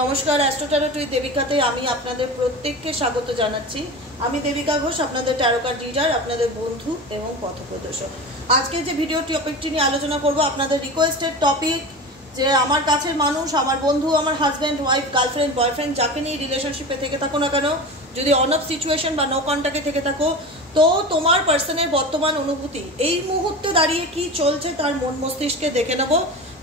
নমস্কার, astro taro টুইথ দেবিকাতে আমি আপনাদের প্রত্যেককে স্বাগত জানাচ্ছি। আমি দেবিকা ঘোষ, আপনাদের ট্যারো কার্ড রিডার, আপনাদের বন্ধু এবং পথপ্রদর্শক। আজকে যে ভিডিও টপিকটি নিয়ে আলোচনা করব, আপনাদের রিকোয়েস্টেড টপিক, যে আমার কাছের মানুষ, আমার বন্ধু, আমার হাজব্যান্ড, ওয়াইফ, গার্লফ্রেন্ড, বয়ফ্রেন্ড, যাকে নিয়ে রিলেশনশিপে থেকে থাকো না কেন, যদি অন অফ সিচুয়েশন বা নো কন্ট্যাক্টে থেকে থাকো, তো তোমার পার্সনের বর্তমান অনুভূতি এই মুহূর্তে দাঁড়িয়ে কি চলছে তার মন মস্তিষ্কে দেখে নেব।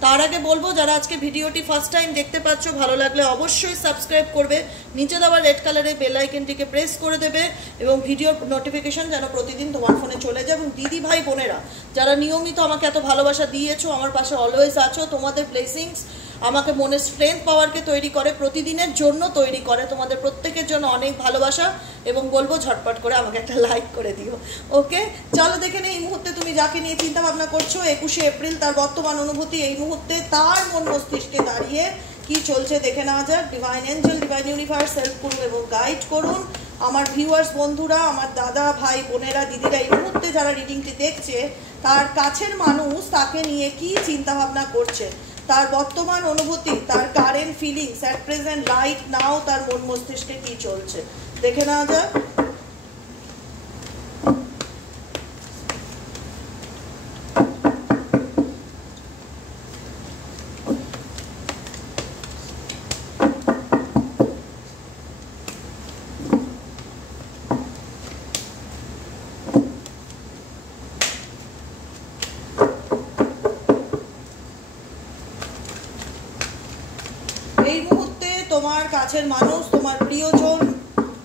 তার আগে বলবো, যারা আজকে ভিডিওটি ফার্স্ট টাইম দেখতে পাচ্ছ, ভালো লাগলে অবশ্যই সাবস্ক্রাইব করবে, নিচে দেওয়া রেড কালারের বেল আইকনটিকে প্রেস করে দেবে এবং ভিডিওর নোটিফিকেশন যেন প্রতিদিন তোমার ফোনে চলে যায়। এবং দিদি ভাই বোনেরা যারা নিয়মিত আমাকে এত ভালোবাসা দিয়েছো, আমার পাশে অলওয়েজ আছো, তোমাদের ব্লেসিংস আমাকে মনের স্ট্রেংথ পাওয়ারকে তৈরি করে, প্রতিদিনের জন্য তৈরি করে। তোমাদের প্রত্যেকের জন্য অনেক ভালোবাসা এবং বলবো ঝটপট করে আমাকে একটা লাইক করে দিও। ওকে, চলো দেখে নে এই মুহূর্তে তুমি যাকে নিয়ে চিন্তা ভাবনা করছো, 21শে এপ্রিল তার বর্তমান অনুভূতি, এই মুহূর্তে তার মন মস্তিষ্কে দাঁড়িয়ে কি চলছে দেখে নেওয়া যাক। Divine Angel, divine universe help করুন এবং গাইড করুন আমার ভিউয়ার্স বন্ধুরা, আমার দাদা ভাই বোনেরা, দিদিরা, এই মুহূর্তে যারা রিডিংটি দেখছে, তার কাছের মানুষ তাকে নিয়ে কি চিন্তা ভাবনা করছে, তার বর্তমান অনুভূতি, তার current feelings at present right now, তার মন মস্তিষ্কে কি চলছে দেখে নেওয়া যাক। এই মুহূর্তে তোমার কাছের মানুষ, তোমার প্রিয়জন,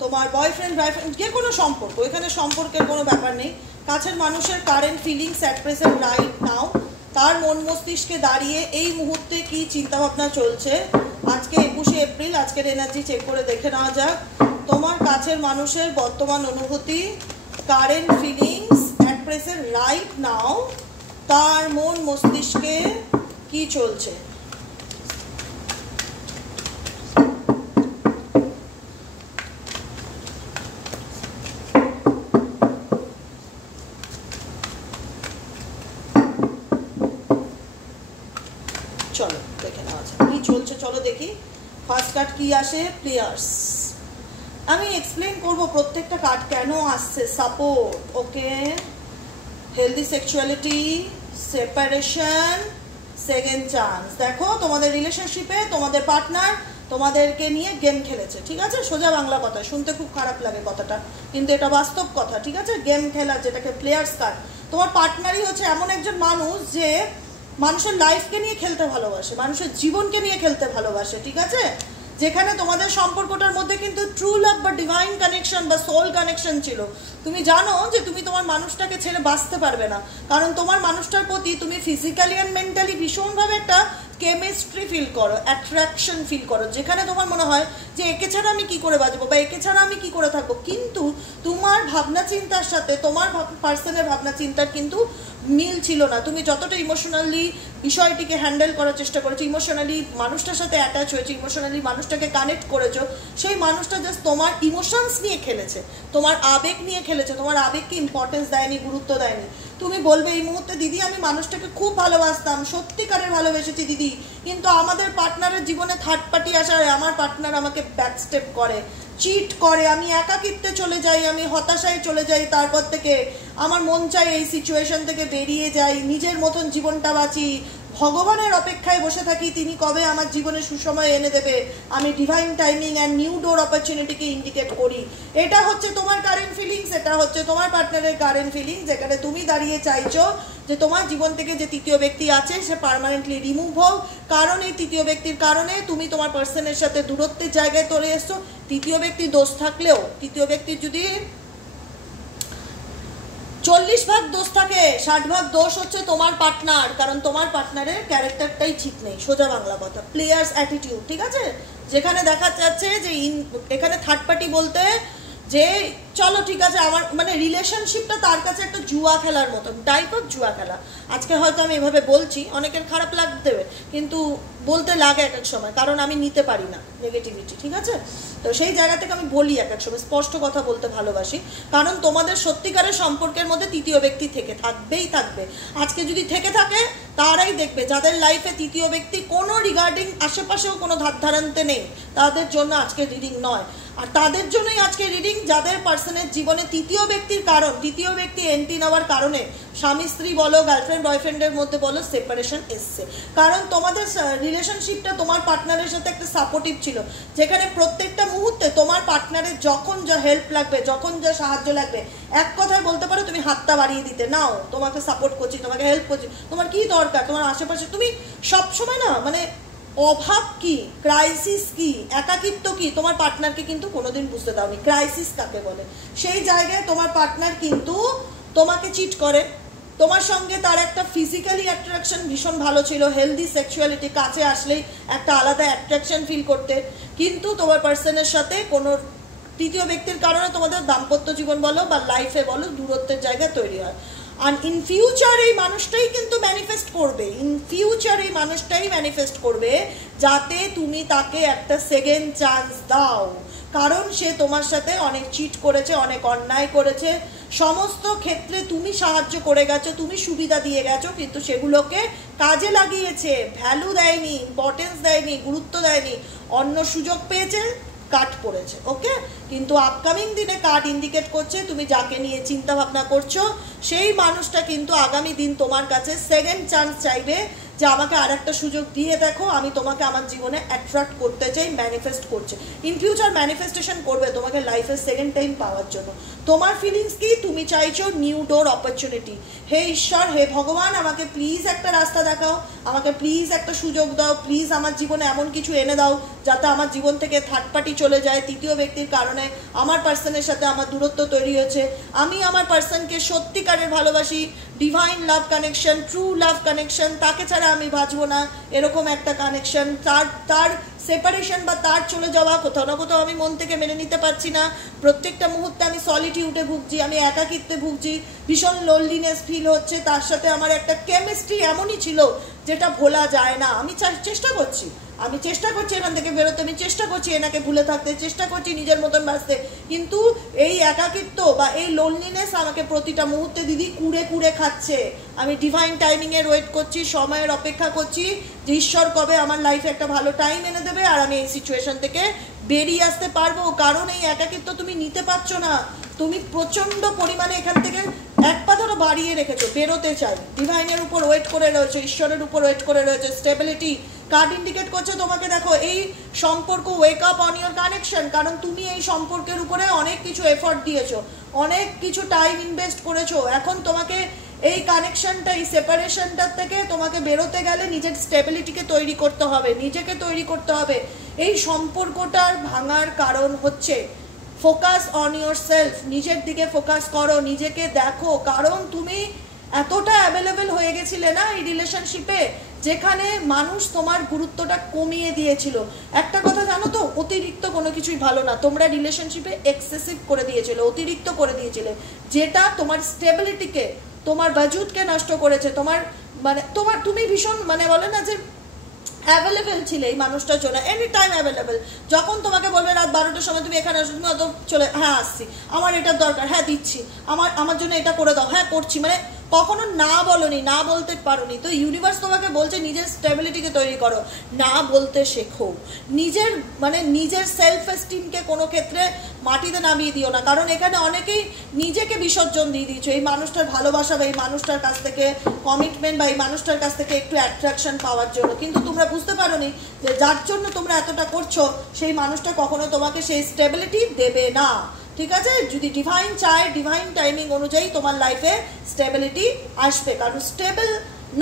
তোমার বয়ফ্রেন্ড, যে কোনো সম্পর্ক, এখানে সম্পর্কের কোনো ব্যাপার নেই, কাছের মানুষের current feelings at present right now, তার মন মস্তিষ্কে দাঁড়িয়ে এই মুহূর্তে কি চিন্তাভাবনা চলছে। আজকে 21শে এপ্রিল, আজকের এনার্জি চেক করে দেখে নেওয়া যাক। তোমার কাছের মানুষের বর্তমান অনুভূতি, current feelings at present right now, তার মন মস্তিষ্কে কি চলছে। চলো দেখে নেওয়া যাক কি চলছে। চলো দেখি ফার্স্ট কার্ড কি আসে। প্লেয়ার্স, আমি এক্সপ্লেন করব প্রত্যেকটা কার্ড কেন আসছে। Support, okay, healthy sexuality, separation, second chance. দেখো তোমাদের রিলেশনশিপে তোমাদের পার্টনার তোমাদেরকে নিয়ে গেম খেলেছে, ঠিক আছে, সোজা বাংলা কথা, শুনতে খুব খারাপ লাগে কথাটা, কিন্তু এটা বাস্তব কথা, ঠিক আছে। গেম খেলা, যেটাকে প্লেয়ার্স কার্ড, তোমার পার্টনারই হচ্ছে এমন একজন মানুষ যে মানুষের লাইফকে নিয়ে খেলতে ভালোবাসে, মানুষের জীবনকে নিয়ে খেলতে ভালোবাসে, ঠিক আছে। যেখানে তোমাদের সম্পর্কটার মধ্যে কিন্তু ট্রু লাভ বা ডিভাইন কানেকশন বা সোল কানেকশন ছিল। তুমি জানো যে তুমি তোমার মানুষটাকে ছেড়ে বাঁচতে পারবে না, কারণ তোমার মানুষটার প্রতি তুমি ফিজিক্যালি অ্যান্ড মেন্টালি ভীষণভাবে একটা কেমিস্ট্রি ফিল করো, অ্যাট্রাকশন ফিল করো, যেখানে তোমার মনে হয় যে একে ছাড়া আমি কি করে বাঁচবো বা একে ছাড়া আমি কি করে থাকবো। কিন্তু তোমার ভাবনা চিন্তার সাথে তোমার পার্সনের ভাবনা চিন্তার কিন্তু মিল ছিল না। তুমি যতটা ইমোশনালি বিষয়টিকে হ্যান্ডেল করার চেষ্টা করেছো, ইমোশনালি মানুষটার সাথে অ্যাটাচ হয়েছে, ইমোশনালি মানুষটাকে কানেক্ট করেছো, সেই মানুষটা জাস্ট তোমার ইমোশনস নিয়ে খেলেছে, তোমার আবেগ নিয়ে খেলেছে, তোমার আবেগকে ইম্পর্টেন্স দেয়নি, গুরুত্ব দেয়নি। তুমি বলবে এই মুহূর্তে, দিদি আমি মানুষটাকে খুব ভালোবাসতাম, সত্যিকারের ভালোবেসেছি দিদি, কিন্তু আমাদের পার্টনারের জীবনে থার্ড পার্টি আসায় আমার পার্টনার আমাকে ব্যাকস্টেপ করে, চিট করে, আমি একাকিত্বে চলে যাই, আমি হতাশায় চলে যাই, তারপর থেকে আমার মন চাই এই সিচুয়েশন থেকে বেরিয়ে যাই, নিজের মতন জীবনটা বাঁচি, ভগবানের অপেক্ষায় বসে থাকি তিনি কবে আমার জীবনে সুসময় এনে দেবে, আমি divine timing and new door অপরচুনিটিকে ইন্ডিকেট করি। এটা হচ্ছে তোমার কারেন্ট ফিলিংস, এটা হচ্ছে তোমার পার্টনারের কারেন্ট ফিলিংস, যেখানে তুমি দাঁড়িয়ে চাইছো যে তোমার জীবন থেকে যে তৃতীয় ব্যক্তি আছে সে পার্মানেন্টলি রিমুভ হোক, কারণ এই তৃতীয় ব্যক্তির কারণে তুমি তোমার পার্সনের সাথে দূরত্বের জায়গায় চলে এসছো। তৃতীয় ব্যক্তি দোষ থাকলেও, তৃতীয় ব্যক্তির যদি 40 ভাগ দোষ থাকে, 60 ভাগ দোষ হচ্ছে তোমার পার্টনার, কারণ তোমার পার্টনারের ক্যারেক্টারটাই ঠিক নেই, সোজা বাংলা কথা, প্লেয়ার্স অ্যাটিটিউড, ঠিক আছে। যেখানে দেখা যাচ্ছে যে এখানে থার্ড পার্টি বলতে যে চলো ঠিক আছে, আমার মানে রিলেশনশিপটা তার কাছে একটা জুয়া খেলার মতন, টাইপ অফ জুয়া খেলা। আজকে হয়তো আমি এভাবে বলছি, অনেকের খারাপ লাগতে দেবে, কিন্তু বলতে লাগে এক এক সময়, কারণ আমি নিতে পারি না নেগেটিভিটি, ঠিক আছে? তো সেই জায়গা থেকে আমি বলি এক এক সময়, স্পষ্ট কথা বলতে ভালোবাসি, কারণ তোমাদের সত্যিকারের সম্পর্কের মধ্যে তৃতীয় ব্যক্তি থেকে থাকবেই থাকবে। আজকে যদি থেকে থাকে তারাই দেখবে যাদের লাইফে তৃতীয় ব্যক্তি কোনো রিগার্ডিং আশেপাশেও কোনো ধার ধারান্তে নেই, তাদের জন্য আজকে রিডিং নয়। আর তাদের জন্যই আজকে রিডিং যাদের পার্সনের জীবনে তৃতীয় ব্যক্তির কারণ, তৃতীয় ব্যক্তি এন্ট্রি নেওয়ার কারণে স্বামী স্ত্রী বলো, গার্লফ্রেন্ড বয়ফ্রেন্ডের মধ্যে বলো, সেপারেশন এসছে। কারণ তোমাদের রিলেশনশিপটা তোমার পার্টনারের সাথে একটা সাপোর্টিভ ছিল, যেখানে প্রত্যেকটা মুহূর্তে তোমার পার্টনারের যখন যা হেল্প লাগবে, যখন যা সাহায্য লাগবে, এক কথায় বলতে পারো তুমি হাতটা বাড়িয়ে দিতে, নাও তোমাকে সাপোর্ট করছি, তোমাকে হেল্প করছি, তোমার কি দরকার, তোমার আশেপাশে তুমি সবসময় না মানে অভাব কি, ক্রাইসিস কি, একাকিত্ব কি, তোমার পার্টনারকে কিন্তু কোনোদিন বুঝতে দাওনি ক্রাইসিস কাকে বলে। সেই জায়গায় তোমার পার্টনার কিন্তু তোমাকে চিট করে। তোমার সঙ্গে তার একটা ফিজিক্যালি অ্যাট্রাকশন ভীষণ ভালো ছিল, হেলদি সেক্সুয়ালিটি, কাছে আসলেই একটা আলাদা অ্যাট্রাকশন ফিল করতে, কিন্তু তোমার পার্সনের সাথে কোনো তৃতীয় ব্যক্তির কারণে তোমাদের দাম্পত্য জীবন বলো বা লাইফে বলো দূরত্বের জায়গা তৈরি হয়। আর ইন ফিউচার এই মানুষটাই কিন্তু ম্যানিফেস্ট করবে, ইন ফিউচার এই মানুষটাই ম্যানিফেস্ট করবে যাতে তুমি তাকে একটা সেকেন্ড চান্স দাও, কারণ সে তোমার সাথে অনেক চিট করেছে, অনেক অন্যায় করেছে, সমস্ত ক্ষেত্রে তুমি সাহায্য করে গেছো, তুমি সুবিধা দিয়ে গেছো, কিন্তু সেগুলোকে কাজে লাগিয়েছে, ভ্যালু দেয়নি, ইম্পর্টেন্স দেয়নি, গুরুত্ব দেয়নি, অন্য সুযোগ পেয়েছে, কাট পড়েছে। ওকে, কিন্তু আপকামিং দিনে কার্ড ইন্ডিকেট করছে তুমি যাকে নিয়ে চিন্তা ভাবনা করছো সেই মানুষটা কিন্তু আগামী দিন তোমার কাছে সেকেন্ড চান্স চাইবে যে আমাকে আর একটা সুযোগ দিয়ে দেখো, আমি তোমাকে আমার জীবনে অ্যাট্রাক্ট করতে চাই, ম্যানিফেস্ট করছে, ইন ফিউচার ম্যানিফেস্টেশন করবে তোমাকে লাইফে সেকেন্ড টাইম পাওয়ার জন্য। তোমার ফিলিংস কি, তুমি চাইছো নিউ ডোর অপরচুনিটি, হে ঈশ্বর, হে ভগবান, আমাকে প্লিজ একটা রাস্তা দেখাও, আমাকে প্লিজ একটা সুযোগ দাও, প্লিজ আমার জীবনে এমন কিছু এনে দাও যাতে আমার জীবন থেকে থার্ড পার্টি চলে যায়, তৃতীয় ব্যক্তির কারণে আমার পার্সনের সাথে আমার দূরত্ব তৈরি হয়েছে, আমি আমার পার্সনকে সত্যিকারের ভালোবাসি, ডিভাইন লাভ কানেকশন, ট্রু লাভ কানেকশন, তাকে ছাড়া আমি বাঁচবো না, এরকম একটা কানেকশন, তার সেপারেশন বা তার চলে যাওয়া কোথাও না কোথাও আমি মন থেকে মেনে নিতে পারছি না, প্রত্যেকটা মুহূর্তে আমি সলিটিউডে ভুগছি, আমি একাকিত্বে ভুগছি, ভীষণ লোনলিনেস ফিল হচ্ছে, তার সাথে আমার একটা কেমিস্ট্রি এমনই ছিল যেটা ভোলা যায় না, আমি চেষ্টা করছি এখান থেকে বেরোতে, আমি চেষ্টা করছি এনাকে ভুলে থাকতে, চেষ্টা করছি নিজের মতন বাঁচতে, কিন্তু এই একাকিত্ব বা এই লোনলিনেস আমাকে প্রতিটা মুহূর্তে দিদি কুড়ে কুড়ে খাচ্ছে। আমি ডিভাইন টাইমিংয়ের ওয়েট করছি, সময়ের অপেক্ষা করছি যে ঈশ্বর কবে আমার লাইফে একটা ভালো টাইম এনে দেবে আর আমি এই সিচুয়েশন থেকে বেরিয়ে আসতে পারবো, কারণ এই একাকিত্ব তুমি নিতে পারছো না, তুমি প্রচন্ড পরিমাণে এখান থেকে এক পা ধরো বাড়িয়ে রেখেছো, বেরোতে চাই, ডিভাইনের উপর ওয়েট করে রয়েছে, ঈশ্বরের উপর ওয়েট করে রয়েছে, স্টেবিলিটি কার্ড ইন্ডিকেট করছে তোমাকে, দেখো এই সম্পর্ক, wake up on your connection, কারণ তুমি এই সম্পর্কের উপরে অনেক কিছু এফোর্ট দিয়েছো, অনেক কিছু টাইম ইনভেস্ট করেছো, এখন তোমাকে এই কানেকশনটা, এই সেপারেশনটার থেকে তোমাকে বেরোতে গেলে নিজের স্টেবিলিটিকে তৈরি করতে হবে, নিজেকে তৈরি করতে হবে। এই সম্পর্কটার ভাঙার কারণ হচ্ছে ফোকাস অন ইয়োর সেলফ, নিজের দিকে ফোকাস করো, নিজেকে দেখো, কারণ তুমি এতটা অ্যাভেলেবেল হয়ে গেছিলে না এই রিলেশনশিপে, যেখানে মানুষ তোমার গুরুত্বটা কমিয়ে দিয়েছিল। একটা কথা জানো তো, অতিরিক্ত কোনো কিছুই ভালো না, তোমরা রিলেশনশিপে এক্সেসিভ করে দিয়েছিলে, অতিরিক্ত করে দিয়েছিলে, যেটা তোমার স্টেবিলিটিকে, তোমার বাজুটকে নষ্ট করেছে, তুমি ভীষণ বলে না যে অ্যাভেলেবেল ছিলে এই মানুষটার জন্য, এনি টাইম অ্যাভেলেবেল, যখন তোমাকে বলবে রাত 12টার সময় তুমি এখানে আসো, তুমি অত চলে, হ্যাঁ আসছি, আমার এটার দরকার, হ্যাঁ দিচ্ছি, আমার জন্য এটা করে দাও, হ্যাঁ করছি, কখনো না বলনি, না বলতে পারোনি। তো ইউনিভার্স তোমাকে বলছে নিজের স্টেবিলিটিকে তৈরি করো, না বলতে শেখো, নিজের সেলফ এস্টিমকে কোনো ক্ষেত্রে মাটিতে নামিয়ে দিও না, কারণ এখানে অনেকেই নিজেকে বিসর্জন দিয়ে দিয়েছো এই মানুষটার ভালোবাসা বা এই মানুষটার কাছ থেকে কমিটমেন্ট বা এই মানুষটার কাছ থেকে একটু অ্যাট্রাকশন পাওয়ার জন্য, কিন্তু তোমরা বুঝতে পারোনি যে যার জন্য তোমরা এতটা করছো সেই মানুষটা কখনো তোমাকে সেই স্টেবিলিটি দেবে না। ঠিক আছে, যদি ডিভাইন চায়, ডিভাইন টাইমিং অনুযায়ী তোমার লাইফে স্টেবিলিটি আসবে, কারণ স্টেবল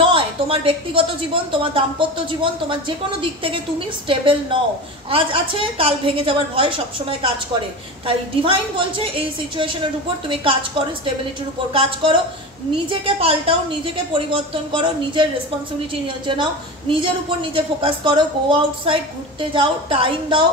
নয় তোমার ব্যক্তিগত জীবন, তোমার দাম্পত্য জীবন, তোমার যে কোনো দিক থেকে তুমি স্টেবল নও, আজ আছে কাল ভেঙে যাওয়ার ভয় সবসময় কাজ করে। তাই ডিভাইন বলছে এই সিচুয়েশনের উপর তুমি কাজ করো, স্টেবিলিটির উপর কাজ করো, নিজেকে পাল্টাও, নিজেকে পরিবর্তন করো, নিজের রেসপন্সিবিলিটি নিয়ে নাও, নিজের উপর নিজে ফোকাস করো, গো আউটসাইড, ঘুরতে যাও, টাইম দাও,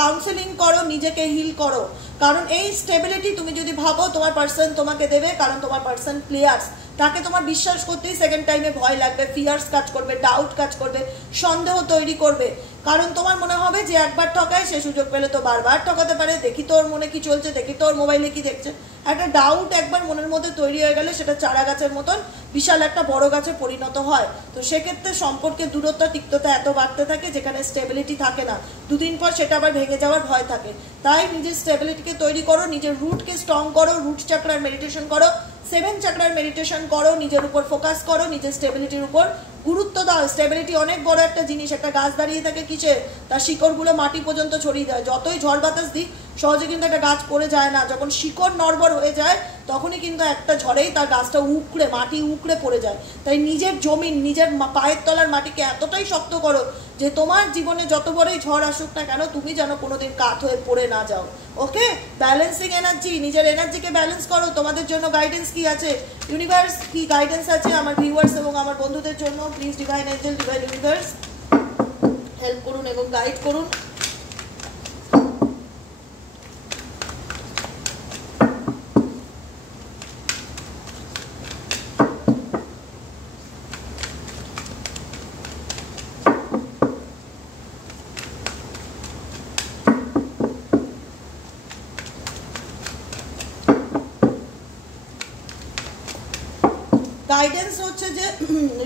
কাউন্সেলিং করো, নিজেকে হিল করো, কারণ এই স্টেবিলিটি তুমি যদি ভাবো তোমার পার্সন তোমাকে দেবে, কারণ তোমার পার্সন প্লেয়ার্স, তাকে তোমার বিশ্বাস করতেই সেকেন্ড টাইমে ভয় লাগবে, ফিয়ার্স কাজ করবে, ডাউট কাজ করবে, সন্দেহ তৈরি করবে। কারণ তোমার মনে হবে যে একবার ঠকায়, সে সুযোগ পেলে তো বারবার ঠকাতে পারে, দেখি তোর মনে কি চলছে, দেখি তোর মোবাইলে কি দেখছে। একটা ডাউট একবার মনের মধ্যে তৈরি হয়ে গেলে সেটা চারা গাছের মতন বিশাল একটা বড় গাছে পরিণত হয়। তো সেক্ষেত্রে সম্পর্কের দূরত্ব তিক্ততা এত বাড়তে থাকে যেখানে স্টেবিলিটি থাকে না, দুদিন পর সেটা আবার ভেঙে যাওয়ার ভয় থাকে। তাই নিজের স্টেবিলিটিকে তৈরি করো, নিজের রুটকে স্ট্রং করো, রুট চাকরার মেডিটেশন করো, 7 চাকরার মেডিটেশন করো, নিজের উপর ফোকাস করো, নিজের স্টেবিলিটির উপর গুরুত্ব দাও। স্টেবিলিটি অনেক বড় একটা জিনিস। একটা গাছ দাঁড়িয়ে থাকে কিসে? তার শিকড়গুলো মাটি পর্যন্ত ছড়িয়ে দেয়। যতই ঝড় বাতাস দিক সহজে কিন্তু একটা গাছ পড়ে যায় না। যখন শিকড় নড়বড় হয়ে যায় তখনই কিন্তু একটা ঝড়েই তার গাছটা উকড়ে, মাটি উকড়ে পড়ে যায়। তাই নিজের জমিন, নিজের পায়ের তলার মাটিকে এতটাই শক্ত করো যে তোমার জীবনে যত বড়ই ঝড় আসুক না কেন তুমি যেন কোনোদিন কাত হয়ে পড়ে না যাও। ওকে, ব্যালেন্সিং এনার্জি, নিজের এনার্জিকে ব্যালেন্স করো। তোমাদের জন্য গাইডেন্স কি আছে, ইউনিভার্স কি গাইডেন্স আছে আমার ভিউয়ার্স এবং আমার বন্ধুদের জন্য? Please divine Angel, divine universe help করুন এবং গাইড করুন। গাইডেন্স হচ্ছে যে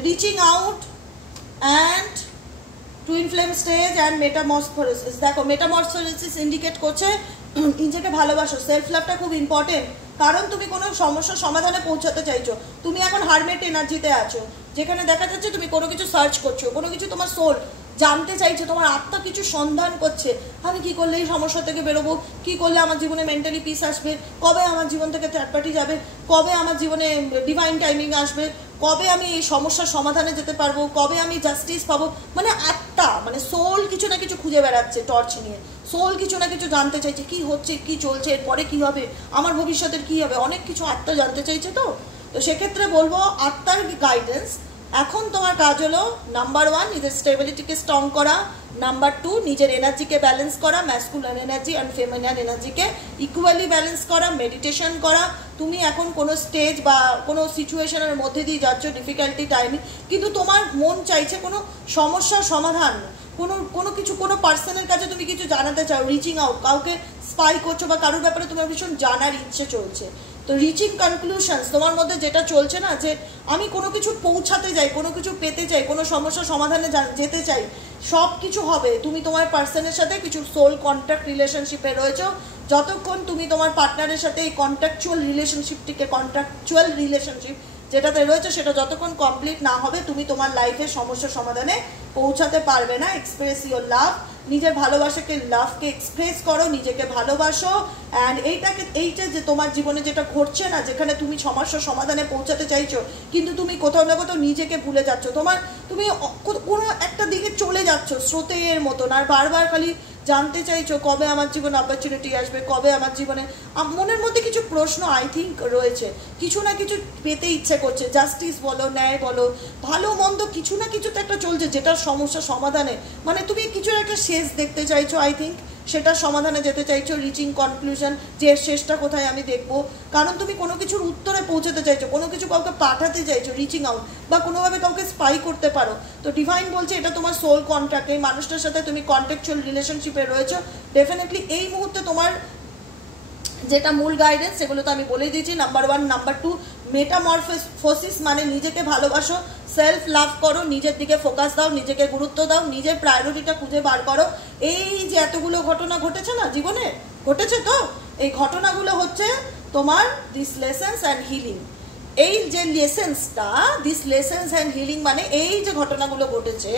reaching out and twin flame stage and metamorphosis. দেখো মেটামরফোসিস ইন্ডিকেট করছে নিজেকে ভালোবাসো। সেলফ লাভটা খুব ইম্পর্টেন্ট। কারণ তুমি কোনো সমস্যার সমাধানে পৌঁছাতে চাইছো। তুমি এখন হারমেট এনার্জিতে আছো, যেখানে দেখা যাচ্ছে তুমি কোনো কিছু সার্চ করছো, কোনো কিছু তোমার সোল জানতে চাইছে, তোমার আত্মা কিছু সন্ধান করছে। আমি কি করলে এই সমস্যা থেকে বেরোবো, কি করলে আমার জীবনে মেন্টালি পিস আসবে, কবে আমার জীবন থেকে থার্ড পার্টি যাবে, কবে আমার জীবনে ডিভাইন টাইমিং আসবে, কবে আমি এই সমস্যার সমাধানে যেতে পারবো, কবে আমি জাস্টিস পাবো। মানে আত্মা, মানে সোল কিছু না কিছু খুঁজে বেড়াচ্ছে টর্চ নিয়ে। সোল কিছু না কিছু জানতে চাইছে, কি হচ্ছে, কি চলছে, এরপরে কি হবে, আমার ভবিষ্যতের কি হবে, অনেক কিছু আত্মা জানতে চাইছে। তো সেক্ষেত্রে বলবো আত্মার গাইডেন্স এখন তোমার কাজ হলো নাম্বার 1 নিজের স্টেবিলিটিকে স্ট্রং করা, নাম্বার 2 নিজের এনার্জিকে ব্যালেন্স করা, ম্যাসকুলার এনার্জি অ্যান্ড ফেমিনাইন এনার্জিকে ইকুয়ালি ব্যালেন্স করা, মেডিটেশন করা। তুমি এখন কোনো স্টেজ বা কোনো সিচুয়েশনের মধ্যে দিয়ে যাচ্ছ, ডিফিকাল্টি টাইমে, কিন্তু তোমার মন চাইছে কোনো সমস্যার সমাধান, কোনো কিছু, কোনো পার্সনের কাছে তুমি কিছু জানাতে চাও, রিচিং আউট, কাউকে স্পাই করছো বা কারোর ব্যাপারে তোমার ভীষণ জানার ইচ্ছে চলছে। তো রিচিং কনক্লুশনস তোমার মধ্যে যেটা চলছে না, যে আমি কোনো কিছু পৌঁছাতে চাই, কোনো কিছু পেতে চাই, কোনো সমস্যার সমাধানে যেতে চাই, সব কিছু হবে। তুমি তোমার পার্সনের সাথে কিছু সোল কন্ট্যাক্ট রিলেশনশিপে রয়েছো। যতক্ষণ তুমি তোমার পার্টনারের সাথে এই কন্ট্রাকচুয়াল রিলেশনশিপ যেটাতে রয়েছে সেটা যতক্ষণ কমপ্লিট না হবে তুমি তোমার লাইফের সমস্যার সমাধানে পৌঁছাতে পারবে না। এক্সপ্রেস ইওর লাভ, নিজের ভালোবাসাকে, লাভকে এক্সপ্রেস করো, নিজেকে ভালোবাসো। অ্যান্ড এইটা যে তোমার জীবনে যেটা ঘটছে না, যেখানে তুমি সমস্যার সমাধানে পৌঁছাতে চাইছো কিন্তু তুমি কোথাও না কোথাও নিজেকে ভুলে যাচ্ছ, তুমি কোনো একটা দিকে চলে যাচ্ছ স্রোতের মতন, আর বারবার খালি জানতে চাইছো কবে আমার জীবনে অপরচুনিটি আসবে, কবে আমার জীবনে। মনের মধ্যে কিছু প্রশ্ন আই থিঙ্ক রয়েছে, কিছু না কিছু পেতে ইচ্ছে করছে, জাস্টিস বলো, ন্যায় বলো, ভালো মন্দ কিছু না কিছু তো একটা চলছে যেটার সমস্যা সমাধানে, মানে তুমি কিছু একটা শেষ দেখতে চাইছো, আই থিঙ্ক সেটার সমাধানে যেতে চাইছো, রিচিং কনক্লুশন, যে শেষটা কোথায় আমি দেখবো। কারণ তুমি কোনো কিছুর উত্তরে পৌঁছাতে চাইছো, কোনো কিছু কাউকে পাঠাতে চাইছো, রিচিং আউট, বা কোনোভাবে কাউকে স্পাই করতে পারো। তো ডিভাইন বলছে এটা তোমার সোল কন্ট্রাক্ট, এই মানুষটার সাথে তুমি কন্ট্রাকচুয়াল রিলেশনশিপে রয়েছো। ডেফিনেটলি এই মুহূর্তে তোমার যেটা মূল গাইডেন্স সেগুলো তো আমি বলেই দিয়েছি। নাম্বার 1, নাম্বার 2 মেটামরফোসিস, মানে নিজেকে ভালোবাসো, সেলফ লাভ করো, নিজের দিকে ফোকাস দাও, নিজেকে গুরুত্ব দাও, নিজের প্রায়োরিটিটা খুঁজে বার করো। এই যে এতগুলো ঘটনা ঘটেছে না জীবনে, ঘটেছে তো, এই ঘটনাগুলো হচ্ছে তোমার দিস লেসেন্স অ্যান্ড হিলিং। এই যে লেসেন্সটা, দিস লেসেন্স অ্যান্ড হিলিং, মানে এই যে ঘটনাগুলো ঘটেছে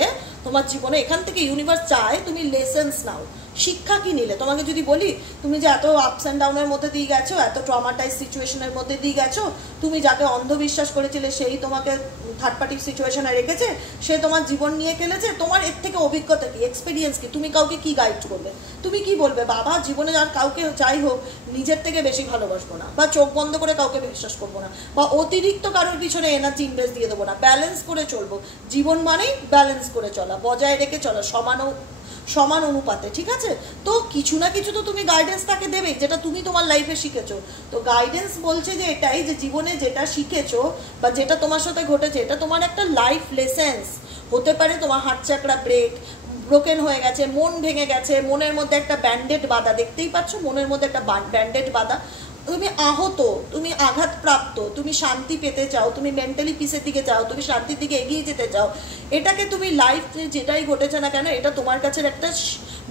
তোমার জীবনে, এখান থেকে ইউনিভার্স চায় তুমি লেসেন্স নাও। শিক্ষা কি নিলে? তোমাকে যদি বলি তুমি যে এত আপস অ্যান্ড ডাউনের মধ্যে দিয়ে গেছো, এত ট্রমাটাইজ সিচুয়েশনের মধ্যে দিয়ে গেছো, তুমি যাকে অন্ধবিশ্বাস করেছিলে সেই তোমাকে থার্ড পার্টি সিচুয়েশনে রেখেছে, সে তোমার জীবন নিয়ে খেলেছে, তোমার এর থেকে অভিজ্ঞতা কি, এক্সপিরিয়েন্স কি, তুমি কাউকে কি গাইড করবে? তুমি কি বলবে, বাবা জীবনে আর কাউকে যাই হোক নিজের থেকে বেশি ভালোবাসবো না, বা চোখ বন্ধ করে কাউকে বিশ্বাস করবো না, বা অতিরিক্ত কারোর পিছনে এনার্জি ইনভেস্ট দিয়ে দেবো না, ব্যালেন্স করে চলবো। জীবন মানেই ব্যালেন্স করে চলা, বজায় রেখে চলা, সমান অনুপাতে, ঠিক আছে? তো কিছু না কিছু তো তুমি গাইডেন্স তাকে দেবে, যেটা তুমি তোমার লাইফে শিখেছো। তো গাইডেন্স বলছে যে এটাই, যে জীবনে যেটা শিখেছো বা যেটা তোমার সাথে ঘটেছে, এটা তোমার একটা লাইফ লেসেন্স হতে পারে। তোমার হার্ট চাকরা ব্রোকেন হয়ে গেছে, মন ভেঙে গেছে, মনের মধ্যে একটা ব্যান্ডেড বাঁধা, দেখতেই পাচ্ছ মনের মধ্যে একটা ব্যান্ডেড বাঁধা, তুমি আহত, তুমি আঘাতপ্রাপ্ত, তুমি শান্তি পেতে চাও, তুমি মেন্টালি পিসের দিকে চাও, তুমি শান্তির দিকে এগিয়ে যেতে চাও। এটাকে তুমি লাইফে যেটাই ঘটেছে না কেন, এটা তোমার কাছে একটা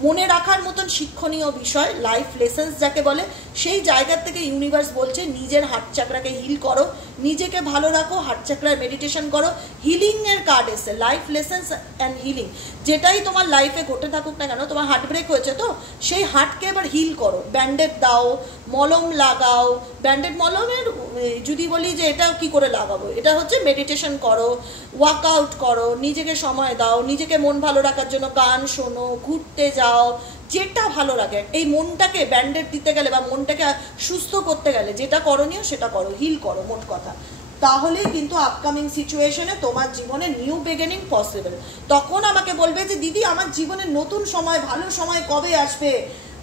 মনে রাখার মতন শিক্ষণীয় বিষয়, লাইফ লেসেন্স যাকে বলে। সেই জায়গা থেকে ইউনিভার্স বলছে নিজের হার্ট চাকরাকে হিল করো, নিজেকে ভালো রাখো, হার্ট চাকরার মেডিটেশন করো। হিলিংয়ের কার্ড এসে, লাইফ লেসেন্স অ্যান্ড হিলিং, যেটাই তোমার লাইফে ঘটে থাকুক না কেন, তোমার হার্ট ব্রেক হয়েছে তো সেই হার্টকে এবার হিল করো, ব্যান্ডেড দাও, মলম লাগাও। ব্যান্ডেড মলমের যদি বলি যে এটা কি করে লাগাবো, এটা হচ্ছে মেডিটেশন করো, ওয়ার্কআউট করো, নিজেকে সময় দাও, নিজেকে মন ভালো রাখার জন্য গান শোনো, ঘুরতে যাও, যেটা ভালো লাগে। এই মনটাকে ব্যান্ডেড দিতে গেলে বা মনটাকে সুস্থ করতে গেলে যেটা করণীয় সেটা করো, হিল করো, মোট কথা। তাহলেই কিন্তু আপকামিং সিচুয়েশনে তোমার জীবনে নিউ বিগিনিং পসিবল। তখন আমাকে বলবে যে দিদি আমার জীবনে নতুন সময়, ভালো সময় কবে আসবে?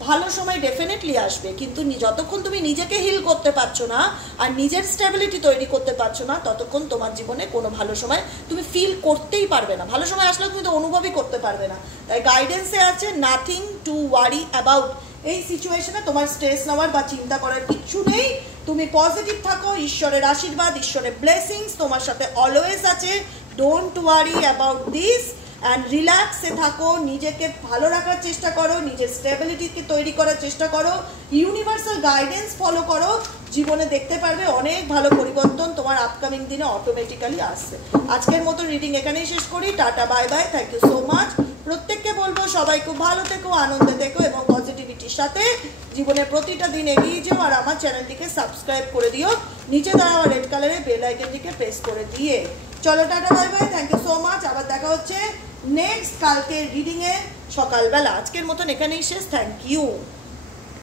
ভালো সময় ডেফিনেটলি আসবে, কিন্তু যতক্ষণ তুমি নিজেকে হিল করতে পারছো না আর নিজের স্টেবিলিটি তৈরি করতে পারছো না, ততক্ষণ তোমার জীবনে কোনো ভালো সময় তুমি ফিল করতেই পারবে না। ভালো সময় আসলেও তুমি তো অনুভবই করতে পারবে না। তাই গাইডেন্সে আছে নাথিং টু ওয়ারি অ্যাবাউট। এই সিচুয়েশনে তোমার স্ট্রেস নেওয়ার বা চিন্তা করার কিচ্ছু নেই। তুমি পজিটিভ থাকো, ঈশ্বরের আশীর্বাদ, ঈশ্বরের ব্লেসিংস তোমার সাথে অলওয়েজ আছে। Don't worry about this and রিল্যাক্সে থাকো, নিজেকে ভালো রাখার চেষ্টা করো, নিজের স্টেবিলিটিকে তৈরি করার চেষ্টা করো, ইউনিভার্সাল গাইডেন্স ফলো করো। জীবনে দেখতে পারবে অনেক ভালো পরিবর্তন তোমার আপকামিং দিনে অটোমেটিক্যালি আসছে। আজকের মতো রিডিং এখানেই শেষ করি। Tata, bye bye, thank you so much. প্রত্যেককে বলবো সবাই খুব ভালো থেকো, আনন্দে থেকো এবং পজিটিভিটির সাথে জীবনের প্রতিটা দিন এগিয়ে যাও। আর আমার চ্যানেলটিকে সাবস্ক্রাইব করে দিও, নিচে দেওয়া রেড কালারের বেল আইকনটিকে প্রেস করে দিয়ে। চলো tata, bye bye, thank you so much. আবার দেখা হচ্ছে নেক্সট কালকে রিডিংয়ে সকালবেলা। আজকের মতন এখানেই শেষ। Thank you.